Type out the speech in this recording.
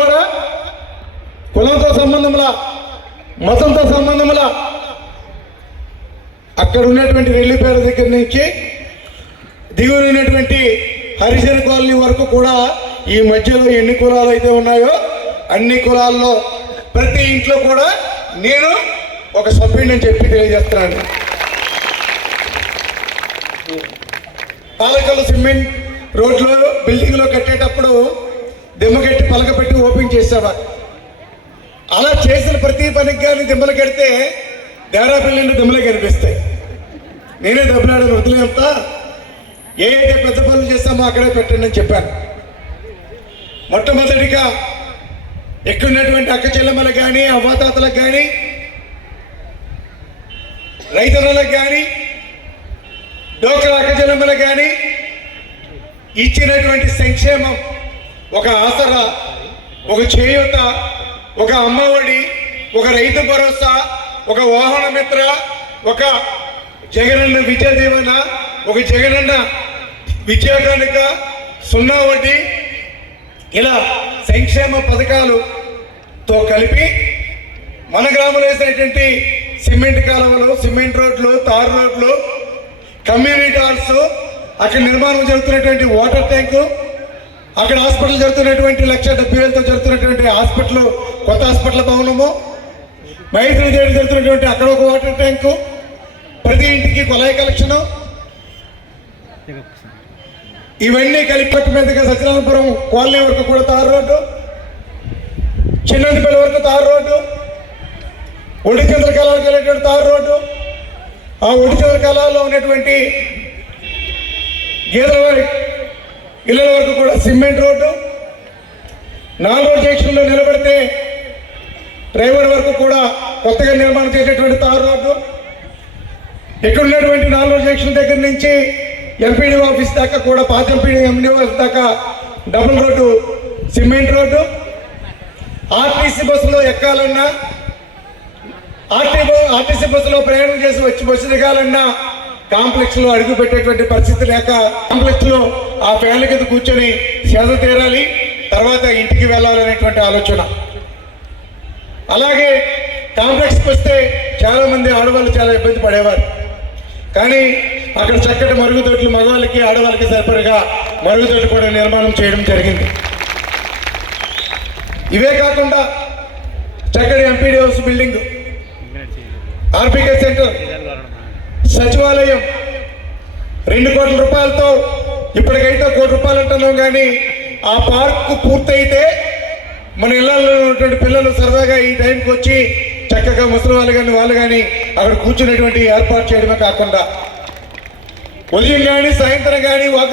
కూడా కులంతో సంబంధంలా, మతంతో సంబంధంలా అక్కడ ఉన్నటువంటి రెల్లిపేట దగ్గర నుంచి దిగువన ఉన్నటువంటి హరిజన కాలనీ వరకు కూడా ఈ మధ్యలో ఎన్ని కులాలు అయితే ఉన్నాయో అన్ని కులాల్లో ప్రతి ఇంట్లో కూడా నేను ఒక సభ్యుడిని చెప్పి తెలియజేస్తున్నాను. పాలకల్లు సిమెంట్ రోడ్లో బిల్డింగ్లో కట్టేటప్పుడు దిమ్మగట్టి పలక పెట్టి ఓపెన్ చేసేవారు. అలా చేసిన ప్రతి పనికి కానీ దిమ్మలు కడితే దేరా బిల్డింగ్లు దిమ్మలు కనిపిస్తాయి. నేనే దెబ్బలాడాను, వదిలేంతా ఏ పెద్ద పనులు చేస్తామో అక్కడే పెట్టండి అని చెప్పాను. మొట్టమొదటిగా ఎక్కున్నటువంటి అక్క చెల్లెమ్మలకు కానీ, అవ్వాతాతలకు కానీ, రైతన్నలకు కానీ, డోక్రా అక్క చెల్లెమ్మలకు కానీ ఇచ్చినటువంటి సంక్షేమం, ఒక ఆసరా, ఒక చేయూత, ఒక అమ్మఒడి, ఒక రైతు భరోసా, ఒక వాహన మిత్ర, ఒక జగనన్న విద్యా దీవెన, ఒక జగనన్న విద్యా కానుక, 0 వడ్డీ, ఇలా సంక్షేమ పథకాలతో కలిపి మన గ్రామంలో వేసినటువంటి సిమెంట్ కాలువలు, సిమెంట్ రోడ్లు, తారు రోడ్లు, కమ్యూనిటీ హాల్స్, అక్కడ నిర్మాణం జరుగుతున్నటువంటి వాటర్ ట్యాంకు, అక్కడ హాస్పిటల్ జరుగుతున్నటువంటి 1,70,000తో జరుగుతున్నటువంటి హాస్పిటల్, కొత్త హాస్పిటల్ భవనము, మైత్రి చేయడం జరుగుతున్నటువంటి అక్కడ ఒక వాటర్ ట్యాంకు, ప్రతి ఇంటికి కుళాయి కలెక్షను, ఇవన్నీ కలిపి మీదుగా సత్యనారాయణపురం కాలనీ వరకు కూడా తారు రోడ్డు, చిన్నందిపల్లి వరకు తారు రోడ్డు, ఒడిచంద్ర కళాలకు వెళ్ళేటువంటి తారు రోడ్డు, ఆ ఒడిచంద్ర కళాల్లో ఉన్నటువంటి గేదెలవారి ఇళ్ళ వరకు కూడా సిమెంట్ రోడ్డు, 4వ జంక్షన్లో నిలబడితే డ్రైవర్ వరకు కూడా కొత్తగా నిర్మాణం చేసేటువంటి తారు రోడ్డు, ఇక్కడ ఉన్నటువంటి 4వ జంక్షన్ దగ్గర నుంచి ఎంపీడీ ఆఫీస్ దాకా కూడా, పాత ఎంపీడీ ఎంపీ ఆఫీస్ దాకా double road cement road, RTC బస్సులో ఎక్కాలన్నా, ఆర్టీసీ బస్సులో ప్రయాణం చేసి వచ్చి బస్సు దిగాలన్నా కాంప్లెక్స్లో అడుగు పెట్టేటువంటి పరిస్థితి లేక కాంప్లెక్స్లో ఆ ఫ్యాన్ల కింద కూర్చొని సేద తీరాలి, తర్వాత ఇంటికి వెళ్ళాలనేటువంటి ఆలోచన. అలాగే కాంప్లెక్స్కి వస్తే చాలామంది ఆడవాళ్ళు చాలా ఇబ్బంది పడేవారు. కానీ అక్కడ చక్కటి మరుగుదొడ్లు మగవాళ్ళకి ఆడవాళ్ళకి సరిపడగా మరుగుదొడ్లు కూడా నిర్మాణం చేయడం జరిగింది. ఇవే కాకుండా చక్కటి MPD house building, RBK centre, సచివాలయం 2 కోట్ల రూపాయలతో, ఇప్పటికైతే 1 కోటి రూపాయలు అంటున్నాం. కానీ ఆ పార్క్ పూర్తయితే మన ఇళ్లలో ఉన్నటువంటి పిల్లలు సరదాగా ఈ టైంకి వచ్చి చక్కగా ముసలి వాళ్ళు కానీ వాళ్ళు కానీ అక్కడ కూర్చునేటువంటి ఏర్పాటు చేయడమే కాకుండా ఉదయం కానీ సాయంత్రం కానీ